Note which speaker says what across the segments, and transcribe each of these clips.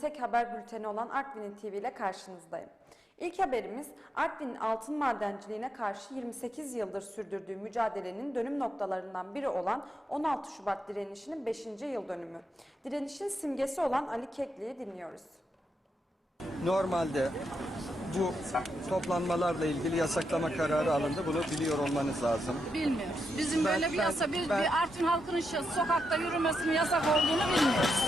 Speaker 1: Tek haber bülteni olan Artvin'in TV ile karşınızdayım. İlk haberimiz Artvin'in altın madenciliğine karşı 28 yıldır sürdürdüğü mücadelenin dönüm noktalarından biri olan 16 Şubat direnişinin 5. yıl dönümü. Direnişin simgesi olan Ali Kekli'yi dinliyoruz.
Speaker 2: Normalde bu toplanmalarla ilgili yasaklama kararı alındı. Bunu biliyor olmanız lazım.
Speaker 3: Bilmiyoruz. Bizim
Speaker 2: Ben-
Speaker 3: böyle bir
Speaker 2: ben-
Speaker 3: yasa, bir,
Speaker 2: ben-
Speaker 3: bir Artvin halkının şu sokakta yürümesinin yasak olduğunu bilmiyoruz.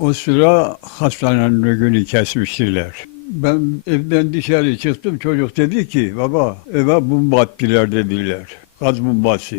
Speaker 4: O sıra hastanenin önünü kesmiştiler. Ben evden dışarı çıktım. Çocuk dedi ki baba eve bomba attılar dediler. Gaz bombası.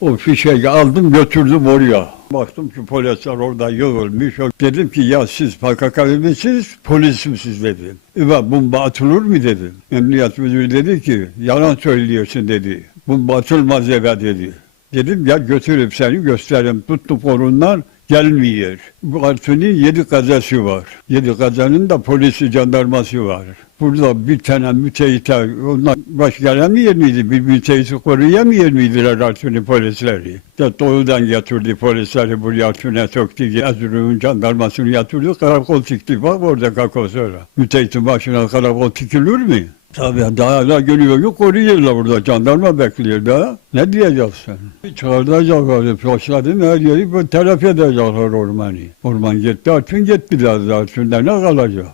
Speaker 4: O fişeyi aldım götürdüm oraya. Baktım ki polisler orada yığılmış. Dedim ki ya siz PKK'lı misiniz, polis misiniz dedim. Eve bomba atılır mı dedim. Emniyet müdürü dedi ki yalan söylüyorsun dedi. Bomba atılmaz eve dedi. Dedim ya götürüp seni göstereyim. Tuttum kolundan gelmiyor. Bu Artvin'in yedi kazası var. Yedi kazanın da polisi, jandarması var. Burada bir tane müteahhite, onlar baş gelemiyor miydi? Bir müteahhiti koruyamıyor muydular Artvin'in polisleri? De doğudan getirdi polisleri buraya Artvin'e söktü. Erzurum'un jandarmasını getirdi, karakol çıktı. Bak orada kako sonra. Müteahhitin başına karakol tikilir mi? Tabii daha da geliyor koruyorlar burada. Jandarma bekliyor da. Ne diyeceksin? Çağıracaklar. Başladım her yeri böyle telef edecekler ormanı. Orman gitti. Artvin gitti biraz. Artvin'de ne kalacak?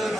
Speaker 5: Ahmaden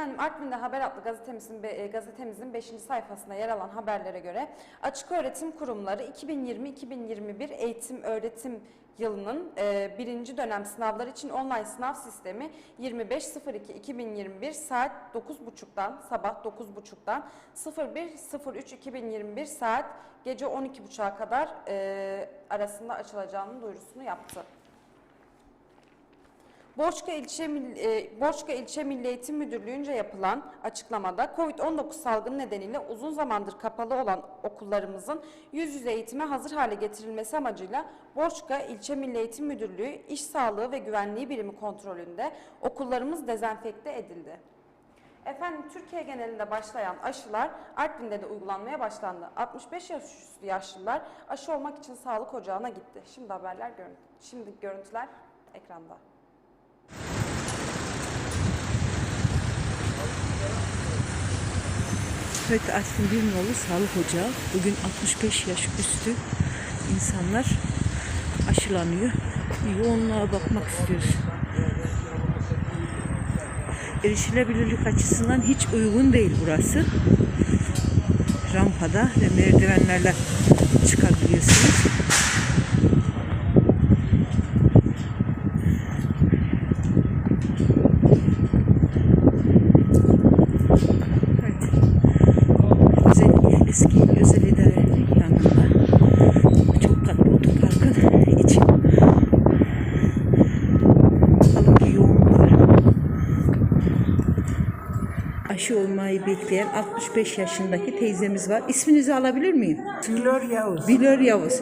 Speaker 1: Efendim Artvin'de Haber adlı gazetemizin, e, gazetemizin 5. sayfasında yer alan haberlere göre Açık Öğretim Kurumları 2020-2021 eğitim öğretim yılının e, birinci dönem sınavları için online sınav sistemi 25.02.2021 saat 9.30'dan sabah 9.30'dan 01.03.2021 saat gece 12.30'a kadar e, arasında açılacağının duyurusunu yaptı. Borçka İlçe, e, Borçka İlçe Milli Eğitim Müdürlüğü'nce yapılan açıklamada COVID-19 salgını nedeniyle uzun zamandır kapalı olan okullarımızın yüz yüze eğitime hazır hale getirilmesi amacıyla Borçka İlçe Milli Eğitim Müdürlüğü İş Sağlığı ve Güvenliği Birimi kontrolünde okullarımız dezenfekte edildi. Efendim Türkiye genelinde başlayan aşılar Artvin'de de uygulanmaya başlandı. 65 yaş üstü yaşlılar aşı olmak için sağlık ocağına gitti. Şimdi haberler görüntü. Şimdi görüntüler ekranda.
Speaker 6: Evet Artvin Bilmoğlu Sağlık Ocağı. Bugün 65 yaş üstü insanlar aşılanıyor. Yoğunluğa bakmak istiyoruz. Erişilebilirlik açısından hiç uygun değil burası. Rampada ve merdivenlerle çıkabiliyorsunuz. Evet. Özel, eski özel idarenin yanında çok katlı otoparkın içi. Bakalım bir yoğunluk var. Aşı olmayı bekleyen 65 yaşındaki teyzemiz var. İsminizi alabilir miyim?
Speaker 7: Flor Yavuz.
Speaker 6: Bilör Yavuz.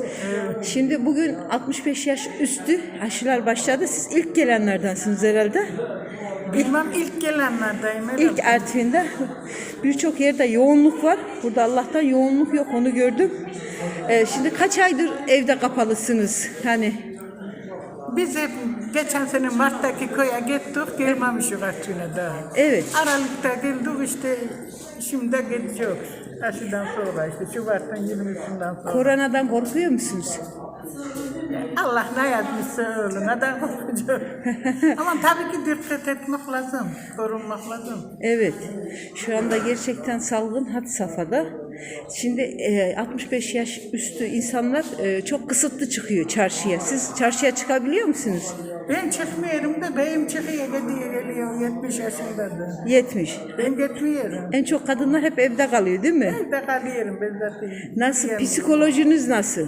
Speaker 6: Şimdi bugün 65 yaş üstü aşılar başladı. Siz ilk gelenlerdensiniz herhalde.
Speaker 7: Bilmem ilk gelenlerdeyim. evet.
Speaker 6: İlk Artvin'de birçok yerde yoğunluk var. Burada Allah'tan yoğunluk yok onu gördüm. Ee, şimdi kaç aydır evde kapalısınız? Hani
Speaker 7: Biz hep geçen sene Mart'taki köye gittik, gelmemişik Artvin'e daha.
Speaker 6: evet.
Speaker 7: Aralıkta geldik işte, şimdi gideceğiz. Aşıdan sonra işte, Şubat'ın 20'sinden sonra.
Speaker 6: Koronadan korkuyor musunuz?
Speaker 7: Allah ne yazmışsa öyle, neden korkacak? Ama tabii ki dikkat etmek lazım, korunmak lazım.
Speaker 6: Evet. Şu anda gerçekten salgın had safhada. Şimdi e, 65 yaş üstü insanlar e, çok kısıtlı çıkıyor çarşıya. Siz çarşıya çıkabiliyor musunuz?
Speaker 7: Ben çıkmıyorum da beyim çıkıyor, gidiyor, geliyor, 70 yaşında da.
Speaker 6: 70.
Speaker 7: Ben gitmiyorum.
Speaker 6: En çok kadınlar hep evde kalıyor değil mi?
Speaker 7: Evde kalıyorum ben zaten.
Speaker 6: Nasıl? Psikolojiniz nasıl?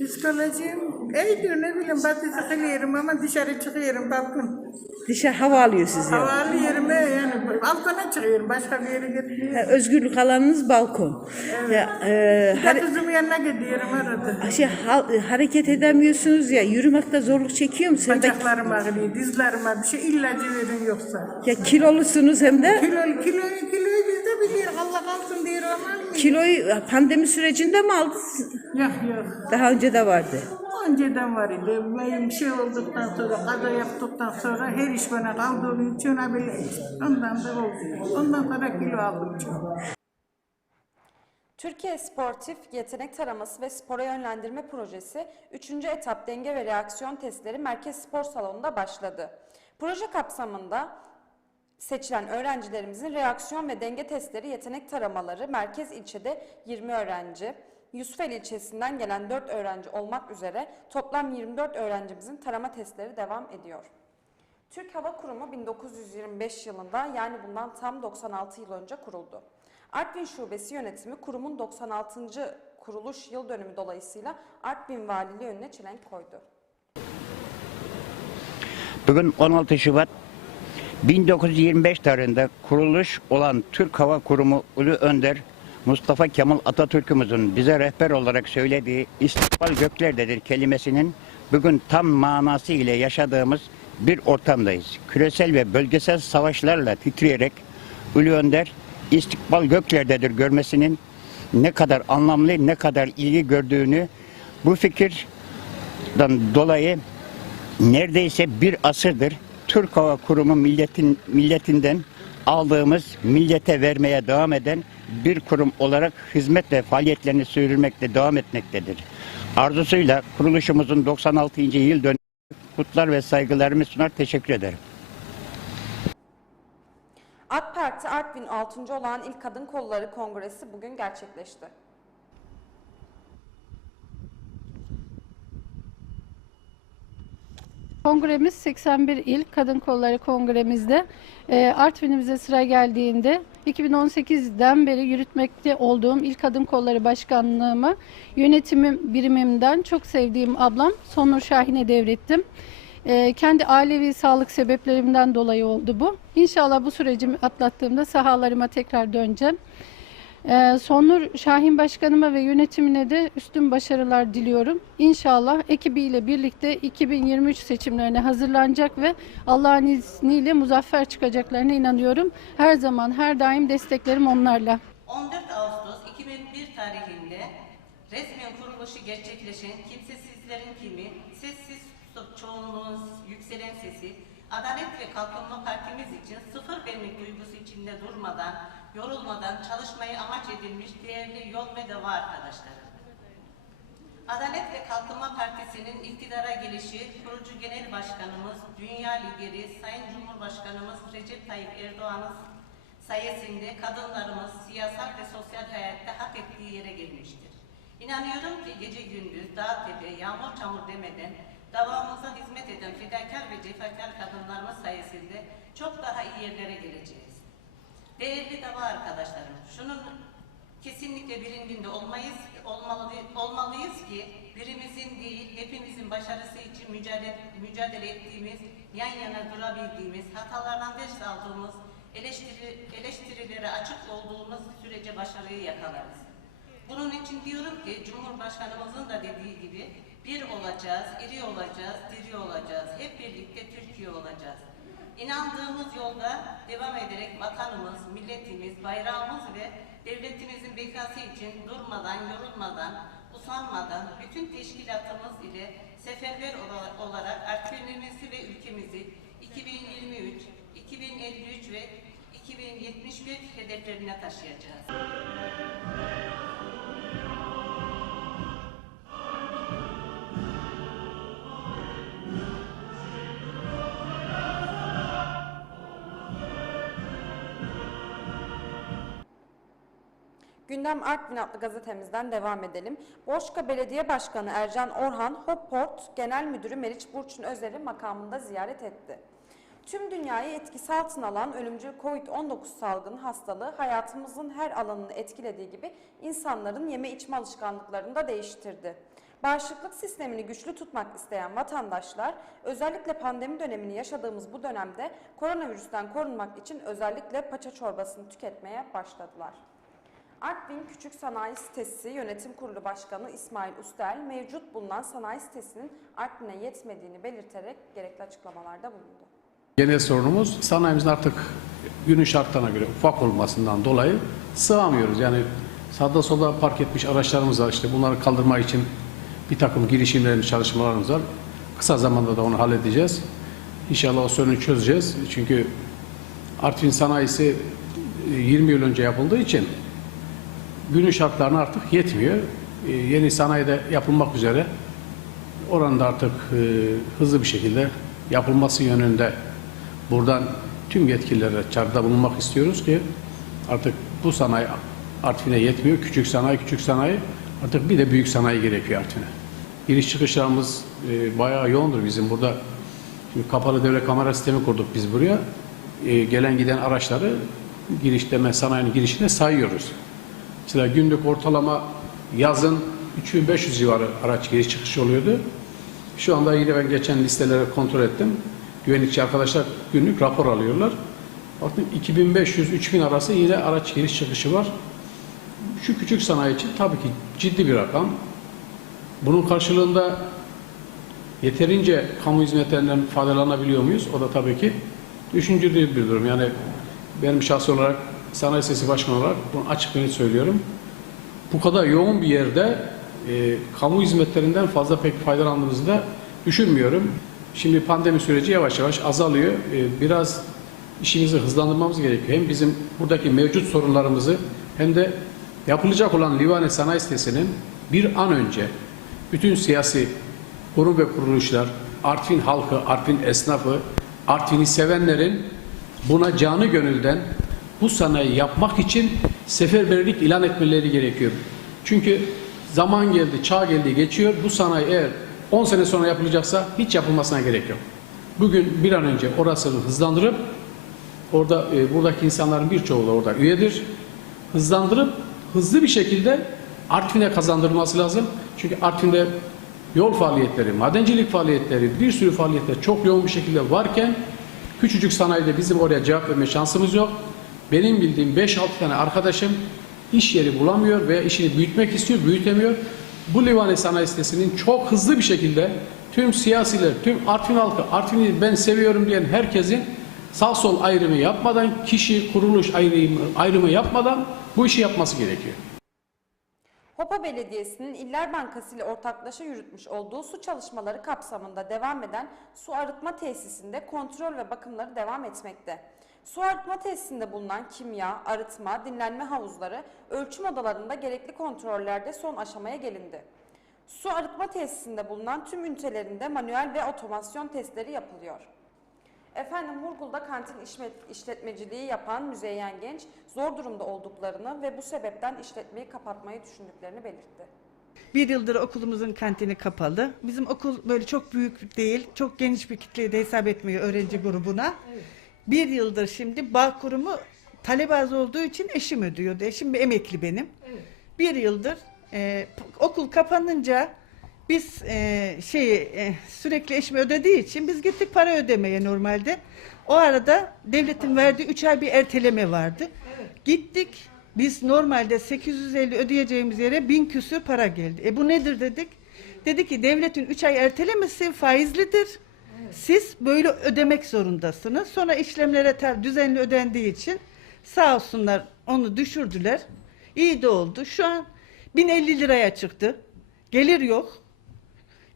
Speaker 7: Psikolojim İyi diyor ne bileyim batı sıkılıyorum ama dışarı çıkıyorum balkon.
Speaker 6: Dışarı hava alıyor sizi.
Speaker 7: Havalı yerime yani balkona çıkıyorum başka bir yere gitmiyorum.
Speaker 6: Ha, özgürlük alanınız balkon. Ya, e,
Speaker 7: Bir de kızımın yanına gidiyorum arada.
Speaker 6: şey, ha- hareket edemiyorsunuz ya yürümekte zorluk çekiyor mu? Sen de
Speaker 7: Bacaklarım ağrıyor, dizlerime bir şey illacı verin yoksa.
Speaker 6: ya kilolusunuz hem de
Speaker 7: Kilo, kiloyu, kiloyu biz de biliyoruz. Allah kalsın diyor olmaz mı?
Speaker 6: kiloyu pandemi sürecinde mi aldınız?
Speaker 7: Yok yok.
Speaker 6: Daha önce de vardı.
Speaker 7: Önceden var idi. Benim şey olduktan sonra, kaza yaptıktan sonra her iş bana kaldığım için bile ondan da oldu. Ondan sonra kilo aldım çok.
Speaker 1: Türkiye Sportif Yetenek Taraması ve Spora Yönlendirme Projesi 3. etap denge ve reaksiyon testleri Merkez Spor Salonu'nda başladı. Proje kapsamında seçilen öğrencilerimizin reaksiyon ve denge testleri yetenek taramaları merkez ilçede 20 öğrenci, Yusufeli ilçesinden gelen 4 öğrenci olmak üzere toplam 24 öğrencimizin tarama testleri devam ediyor. Türk Hava Kurumu 1925 yılında yani bundan tam 96 yıl önce kuruldu. Artvin Şubesi yönetimi kurumun 96. kuruluş yıl dönümü dolayısıyla Artvin Valiliği önüne çelenk koydu.
Speaker 8: Bugün 16 Şubat 1925 tarihinde kuruluş olan Türk Hava Kurumu Ulu Önder Mustafa Kemal Atatürk'ümüzün bize rehber olarak söylediği istikbal göklerdedir kelimesinin bugün tam manası ile yaşadığımız bir ortamdayız. Küresel ve bölgesel savaşlarla titreyerek Ulu Önder istikbal göklerdedir görmesinin ne kadar anlamlı, ne kadar ilgi gördüğünü bu fikirden dolayı neredeyse bir asırdır Türk Hava Kurumu milletin milletinden aldığımız millete vermeye devam eden bir kurum olarak hizmet ve faaliyetlerini sürdürmekte devam etmektedir. Arzusuyla kuruluşumuzun 96. yıl dönümü kutlar ve saygılarımı sunar teşekkür ederim.
Speaker 1: AK Parti Artvin 6. olan İl Kadın Kolları Kongresi bugün gerçekleşti.
Speaker 9: Kongremiz 81 il Kadın Kolları Kongremizde e, Artvin'imize sıra geldiğinde 2018'den beri yürütmekte olduğum İl Kadın Kolları Başkanlığımı yönetimim birimimden çok sevdiğim ablam Sonur Şahin'e devrettim. E, kendi ailevi sağlık sebeplerimden dolayı oldu bu. İnşallah bu sürecimi atlattığımda sahalarıma tekrar döneceğim. Ee, Sonur Şahin Başkanıma ve yönetimine de üstün başarılar diliyorum. İnşallah ekibiyle birlikte 2023 seçimlerine hazırlanacak ve Allah'ın izniyle muzaffer çıkacaklarına inanıyorum. Her zaman, her daim desteklerim onlarla.
Speaker 10: 14 Ağustos 2001 tarihinde resmen kuruluşu gerçekleşen kimsesizlerin kimi, sessiz çoğunluğun yükselen sesi, Adalet ve Kalkınma Partimiz için sıfır benlik duygusu içinde durmadan, yorulmadan çalışmayı amaç edilmiş değerli yol ve deva arkadaşlarım. Adalet ve Kalkınma Partisi'nin iktidara gelişi kurucu genel başkanımız, dünya lideri Sayın Cumhurbaşkanımız Recep Tayyip Erdoğan'ın sayesinde kadınlarımız siyasal ve sosyal hayatta hak ettiği yere gelmiştir. İnanıyorum ki gece gündüz, dağ tepe, yağmur çamur demeden davamıza hizmet eden fedakar ve cefakar kadınlarımız sayesinde çok daha iyi yerlere geleceğiz. Değerli dava arkadaşlarım, şunun kesinlikle bilincinde olmayız, olmalı, olmalıyız ki birimizin değil, hepimizin başarısı için mücadele, mücadele ettiğimiz, yan yana durabildiğimiz, hatalardan ders aldığımız, eleştiri, eleştirilere açık olduğumuz sürece başarıyı yakalarız. Bunun için diyorum ki Cumhurbaşkanımızın da dediği gibi bir olacağız, iri olacağız, diri olacağız. Hep birlikte Türkiye olacağız. İnandığımız yolda devam ederek vatanımız, milletimiz, bayrağımız ve devletimizin bekası için durmadan, yorulmadan, usanmadan bütün teşkilatımız ile seferber ola- olarak Artvin'imizi ve ülkemizi 2023, 2053 ve 2071 hedeflerine taşıyacağız.
Speaker 1: Gündem Artvin adlı gazetemizden devam edelim. Boşka Belediye Başkanı Ercan Orhan, Hopport Genel Müdürü Meriç Burçin Özer'i makamında ziyaret etti. Tüm dünyayı etkisi altına alan ölümcül COVID-19 salgını hastalığı hayatımızın her alanını etkilediği gibi insanların yeme içme alışkanlıklarını da değiştirdi. Bağışıklık sistemini güçlü tutmak isteyen vatandaşlar özellikle pandemi dönemini yaşadığımız bu dönemde koronavirüsten korunmak için özellikle paça çorbasını tüketmeye başladılar. Artvin Küçük Sanayi Sitesi Yönetim Kurulu Başkanı İsmail Ustel, mevcut bulunan sanayi sitesinin Artvin'e yetmediğini belirterek gerekli açıklamalarda bulundu.
Speaker 11: Genel sorunumuz sanayimizin artık günün şartlarına göre ufak olmasından dolayı sığamıyoruz. Yani sağda solda park etmiş araçlarımız var. İşte bunları kaldırmak için bir takım girişimlerimiz, çalışmalarımız var. Kısa zamanda da onu halledeceğiz. İnşallah o sorunu çözeceğiz. Çünkü Artvin sanayisi e, 20 yıl önce yapıldığı için günün şartlarına artık yetmiyor. E, Yeni sanayide yapılmak üzere oranda artık e, hızlı bir şekilde yapılması yönünde buradan tüm yetkililere çağrıda bulunmak istiyoruz ki artık bu sanayi Artvin'e yetmiyor. Küçük sanayi, küçük sanayi artık bir de büyük sanayi gerekiyor Artvin'e. Giriş çıkışlarımız e, bayağı yoğundur bizim burada. Şimdi kapalı devre kamera sistemi kurduk biz buraya. E, gelen giden araçları girişleme sanayinin girişine sayıyoruz. Mesela günlük ortalama yazın 3500 civarı araç giriş çıkış oluyordu. Şu anda yine ben geçen listeleri kontrol ettim. Güvenlikçi arkadaşlar günlük rapor alıyorlar. Bakın 2500-3000 arası yine araç giriş çıkışı var. Şu küçük sanayi için tabii ki ciddi bir rakam. Bunun karşılığında yeterince kamu hizmetlerinden faydalanabiliyor muyuz? O da tabii ki düşünceli bir durum. Yani benim şahsi olarak sanayi sesi başkanı olarak bunu açık net söylüyorum. Bu kadar yoğun bir yerde e, kamu hizmetlerinden fazla pek faydalandığımızı da düşünmüyorum. Şimdi pandemi süreci yavaş yavaş azalıyor. E, biraz işimizi hızlandırmamız gerekiyor. Hem bizim buradaki mevcut sorunlarımızı hem de yapılacak olan Livane Sanayi Sitesi'nin bir an önce bütün siyasi kurum ve kuruluşlar, Artvin halkı, Artvin esnafı, Artvin'i sevenlerin buna canı gönülden bu sanayi yapmak için seferberlik ilan etmeleri gerekiyor. Çünkü zaman geldi, çağ geldi, geçiyor. Bu sanayi eğer 10 sene sonra yapılacaksa hiç yapılmasına gerek yok. Bugün bir an önce orasını hızlandırıp orada e, buradaki insanların birçoğu da orada üyedir. Hızlandırıp hızlı bir şekilde Artvin'e kazandırılması lazım. Çünkü Artvin'de yol faaliyetleri, madencilik faaliyetleri, bir sürü faaliyetler çok yoğun bir şekilde varken küçücük sanayide bizim oraya cevap verme şansımız yok. Benim bildiğim 5-6 tane arkadaşım iş yeri bulamıyor veya işini büyütmek istiyor, büyütemiyor. Bu Livane Sanayi Sitesi'nin çok hızlı bir şekilde tüm siyasiler, tüm Artvin halkı, Artvin'i ben seviyorum diyen herkesin sağ sol ayrımı yapmadan, kişi, kuruluş ayrımı, ayrımı yapmadan bu işi yapması gerekiyor.
Speaker 1: Hopa Belediyesi'nin İller Bankası ile ortaklaşa yürütmüş olduğu su çalışmaları kapsamında devam eden su arıtma tesisinde kontrol ve bakımları devam etmekte. Su arıtma tesisinde bulunan kimya, arıtma, dinlenme havuzları, ölçüm odalarında gerekli kontrollerde son aşamaya gelindi. Su arıtma tesisinde bulunan tüm ünitelerinde manuel ve otomasyon testleri yapılıyor. Efendim Vurgul'da kantin işletmeciliği yapan Müzeyyen Genç zor durumda olduklarını ve bu sebepten işletmeyi kapatmayı düşündüklerini belirtti.
Speaker 7: Bir yıldır okulumuzun kantini kapalı. Bizim okul böyle çok büyük değil, çok geniş bir kitleye de hesap etmiyor öğrenci grubuna. Bir yıldır şimdi bağ kurumu talep az olduğu için eşim ödüyordu. Eşim bir emekli benim. Bir yıldır e, okul kapanınca biz e, şeyi e, sürekli eşim ödediği için biz gittik para ödemeye normalde. O arada devletin verdiği 3 ay bir erteleme vardı. Gittik biz normalde 850 ödeyeceğimiz yere 1000 küsür para geldi. E bu nedir dedik. Dedi ki devletin 3 ay ertelemesi faizlidir. Siz böyle ödemek zorundasınız. Sonra işlemlere tel- düzenli ödendiği için sağ olsunlar onu düşürdüler. İyi de oldu. Şu an 1050 liraya çıktı. Gelir yok.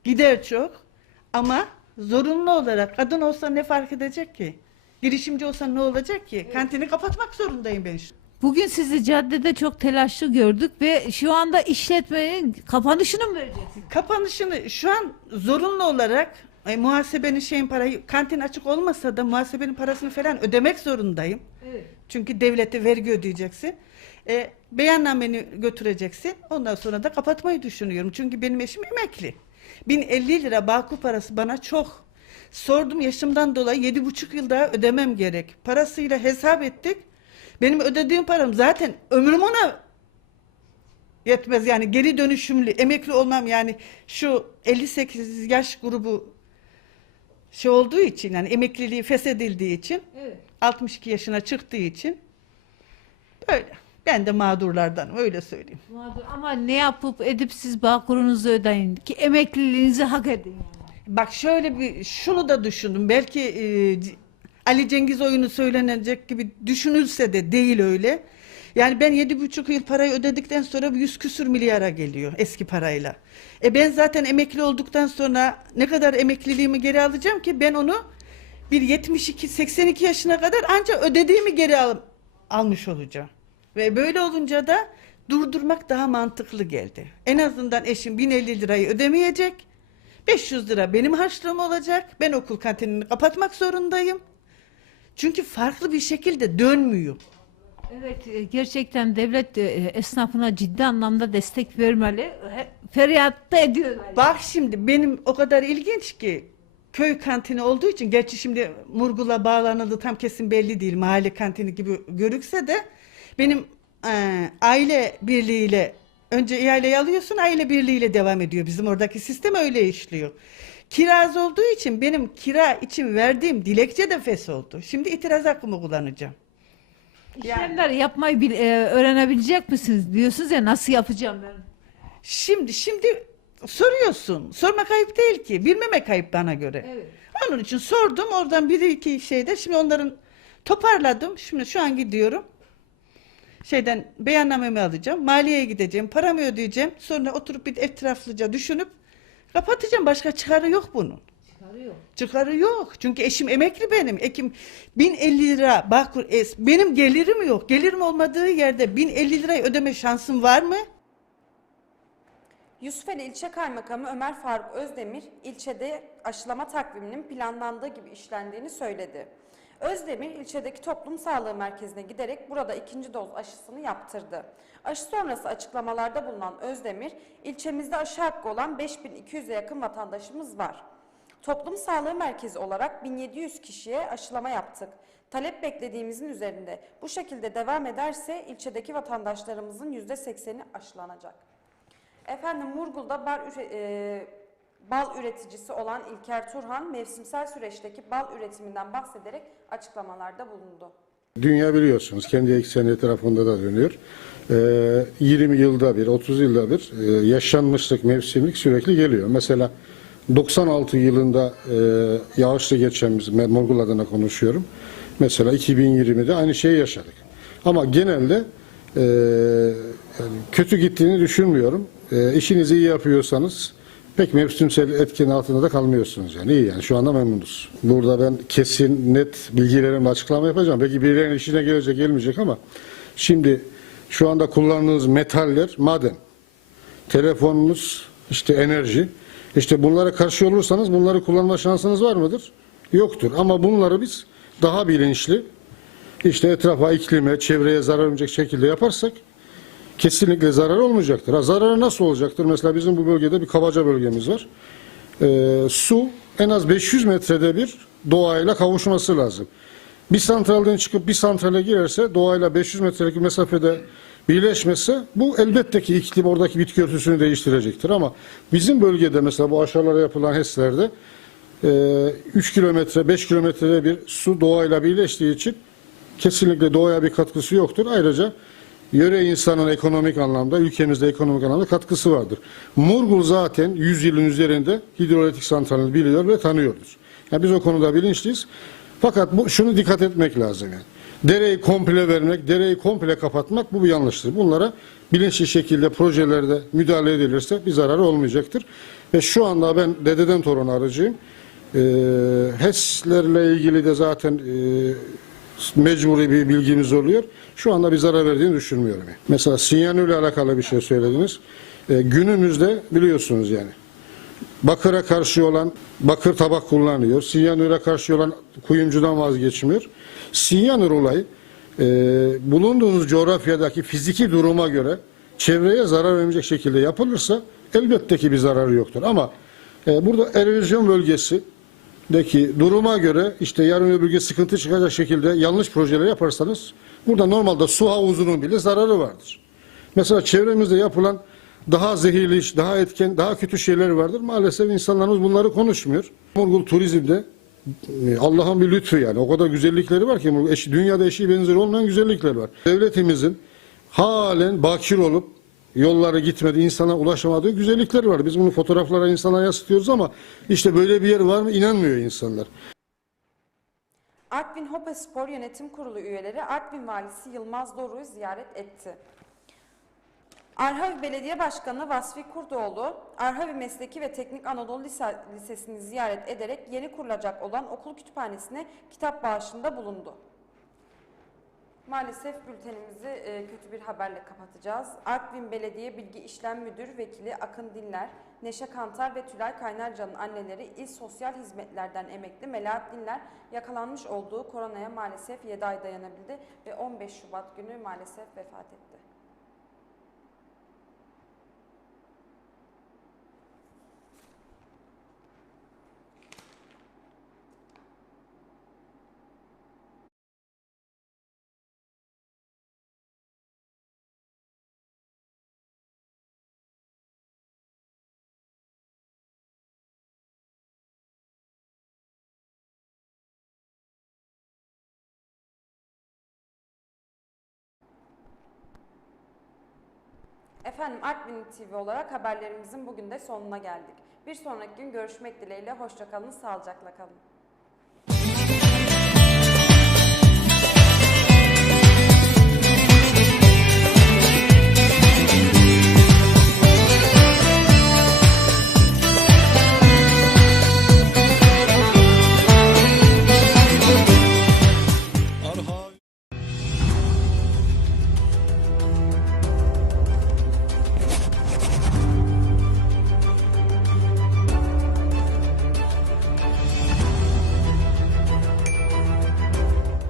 Speaker 7: Gider çok. Ama zorunlu olarak kadın olsa ne fark edecek ki? Girişimci olsa ne olacak ki? Kantini kapatmak zorundayım ben şu.
Speaker 6: Bugün sizi caddede çok telaşlı gördük ve şu anda işletmenin kapanışını mı vereceksiniz?
Speaker 7: Kapanışını şu an zorunlu olarak e, muhasebenin şeyin parayı kantin açık olmasa da muhasebenin parasını falan ödemek zorundayım. Çünkü devlete vergi ödeyeceksin. E, beyannameni götüreceksin. Ondan sonra da kapatmayı düşünüyorum. Çünkü benim eşim emekli. 1050 lira bağkur parası bana çok. Sordum yaşımdan dolayı yedi buçuk yıl daha ödemem gerek. Parasıyla hesap ettik. Benim ödediğim param zaten ömrüm ona Yetmez yani geri dönüşümlü emekli olmam yani şu 58 yaş grubu şey olduğu için yani emekliliği feshedildiği için 62 yaşına çıktığı için böyle. Ben de mağdurlardanım öyle söyleyeyim.
Speaker 12: Mağdur. Ama ne yapıp edip siz Bağkur'unuzu ödeyin ki emekliliğinizi hak edin. yani.
Speaker 7: Bak şöyle bir şunu da düşündüm. Belki e, Ali Cengiz oyunu söylenecek gibi düşünülse de değil öyle. Yani ben yedi buçuk yıl parayı ödedikten sonra yüz küsür milyara geliyor eski parayla. E ben zaten emekli olduktan sonra ne kadar emekliliğimi geri alacağım ki ben onu bir 72 82 yaşına kadar ancak ödediğimi geri al- almış olacağım. Ve böyle olunca da durdurmak daha mantıklı geldi. En azından eşim 1050 lirayı ödemeyecek. 500 lira benim harçlığım olacak. Ben okul kantinini kapatmak zorundayım. Çünkü farklı bir şekilde dönmüyor.
Speaker 12: Evet e, gerçekten devlet e, esnafına ciddi anlamda destek vermeli. He- Feryat da ediyorlar.
Speaker 7: Bak şimdi benim o kadar ilginç ki köy kantini olduğu için gerçi şimdi Murgul'a bağlanıldı tam kesin belli değil mahalle kantini gibi görükse de benim e, aile birliğiyle önce ihaleyi alıyorsun aile birliğiyle devam ediyor bizim oradaki sistem öyle işliyor. Kiraz olduğu için benim kira için verdiğim dilekçe de fes oldu. Şimdi itiraz hakkımı kullanacağım.
Speaker 12: İşlemler yapmayı bil- e, öğrenebilecek misiniz diyorsunuz ya nasıl yapacağım ben?
Speaker 7: Şimdi şimdi soruyorsun. Sormak ayıp değil ki. Bilmemek ayıp bana göre.
Speaker 12: Evet.
Speaker 7: Onun için sordum. Oradan bir iki şeyde şimdi onların toparladım. Şimdi şu an gidiyorum. Şeyden beyannamemi alacağım. Maliyeye gideceğim. Paramı ödeyeceğim. Sonra oturup bir etraflıca düşünüp kapatacağım. Başka çıkarı yok bunun. Çıkarı yok. Çünkü eşim emekli benim. Ekim 1050 lira Bağkur es. Benim gelirim yok. Gelirim olmadığı yerde 1050 lirayı ödeme şansım var mı?
Speaker 1: Yusufeli İlçe Kaymakamı Ömer Faruk Özdemir, ilçede aşılama takviminin planlandığı gibi işlendiğini söyledi. Özdemir, ilçedeki toplum sağlığı merkezine giderek burada ikinci doz aşısını yaptırdı. Aşı sonrası açıklamalarda bulunan Özdemir, ilçemizde aşı hakkı olan 5200'e yakın vatandaşımız var. Toplum Sağlığı Merkezi olarak 1700 kişiye aşılama yaptık. Talep beklediğimizin üzerinde. Bu şekilde devam ederse ilçedeki vatandaşlarımızın %80'i aşılanacak. Efendim Murgul'da bar e, bal üreticisi olan İlker Turhan mevsimsel süreçteki bal üretiminden bahsederek açıklamalarda bulundu.
Speaker 13: Dünya biliyorsunuz kendi ekseni etrafında da dönüyor. Ee, 20 yılda bir, 30 yılda bir e, yaşanmışlık, mevsimlik sürekli geliyor. Mesela 96 yılında e, yağışlı ben Morgul adına konuşuyorum. Mesela 2020'de aynı şeyi yaşadık. Ama genelde e, yani kötü gittiğini düşünmüyorum. E, işinizi iyi yapıyorsanız pek mevsimsel etkin altında da kalmıyorsunuz yani iyi yani şu anda memnunuz. Burada ben kesin net bilgilerimle açıklama yapacağım. Belki birilerinin işine gelecek gelmeyecek ama şimdi şu anda kullandığınız metaller maden, telefonunuz işte enerji. İşte bunlara karşı olursanız bunları kullanma şansınız var mıdır? Yoktur. Ama bunları biz daha bilinçli işte etrafa, iklime, çevreye zarar vermeyecek şekilde yaparsak kesinlikle zarar olmayacaktır. Ha, zararı nasıl olacaktır? Mesela bizim bu bölgede bir kabaca bölgemiz var. Ee, su en az 500 metrede bir doğayla kavuşması lazım. Bir santralden çıkıp bir santrale girerse doğayla 500 metrelik mesafede birleşmesi bu elbette ki iklim oradaki bitki örtüsünü değiştirecektir ama bizim bölgede mesela bu aşağılara yapılan HES'lerde e, 3 kilometre 5 kilometrede bir su doğayla birleştiği için kesinlikle doğaya bir katkısı yoktur. Ayrıca yöre insanın ekonomik anlamda, ülkemizde ekonomik anlamda katkısı vardır. Murgul zaten 100 yılın üzerinde hidroelektrik santralini biliyor ve tanıyordur. Yani biz o konuda bilinçliyiz. Fakat bu, şunu dikkat etmek lazım yani. Dereyi komple vermek, dereyi komple kapatmak bu bir yanlıştır. Bunlara bilinçli şekilde projelerde müdahale edilirse bir zararı olmayacaktır. Ve şu anda ben dededen torun aracıyım. Ee, HES'lerle ilgili de zaten e, mecburi bir bilgimiz oluyor. Şu anda bir zarar verdiğini düşünmüyorum. Mesela siyanürle alakalı bir şey söylediniz. Ee, günümüzde biliyorsunuz yani bakıra karşı olan bakır tabak kullanıyor. Siyanüre karşı olan kuyumcudan vazgeçmiyor. Siyanür olayı e, bulunduğunuz coğrafyadaki fiziki duruma göre çevreye zarar vermeyecek şekilde yapılırsa elbette ki bir zararı yoktur. Ama e, burada erozyon bölgesindeki duruma göre işte yarın öbür gün sıkıntı çıkacak şekilde yanlış projeler yaparsanız burada normalde su havuzunun bile zararı vardır. Mesela çevremizde yapılan daha zehirli iş, daha etken, daha kötü şeyler vardır. Maalesef insanlarımız bunları konuşmuyor. Murgul turizmde e, Allah'ın bir lütfu yani. O kadar güzellikleri var ki eşi, dünyada eşi benzeri olmayan güzellikler var. Devletimizin halen bakir olup yolları gitmedi, insana ulaşamadığı güzellikler var. Biz bunu fotoğraflara insana yansıtıyoruz ama işte böyle bir yer var mı inanmıyor insanlar.
Speaker 1: Artvin Hopa Spor Yönetim Kurulu üyeleri Artvin Valisi Yılmaz Doru'yu ziyaret etti. Arhavi Belediye Başkanı Vasfi Kurdoğlu, Arhavi Mesleki ve Teknik Anadolu Lise- Lisesi'ni ziyaret ederek yeni kurulacak olan okul kütüphanesine kitap bağışında bulundu. Maalesef bültenimizi e, kötü bir haberle kapatacağız. Artvin Belediye Bilgi İşlem Müdür Vekili Akın Dinler, Neşe Kantar ve Tülay Kaynarca'nın anneleri İl Sosyal Hizmetlerden emekli Melahat Dinler yakalanmış olduğu koronaya maalesef 7 ay dayanabildi ve 15 Şubat günü maalesef vefat etti. Efendim Artvin TV olarak haberlerimizin bugün de sonuna geldik. Bir sonraki gün görüşmek dileğiyle hoşçakalın, sağlıcakla kalın.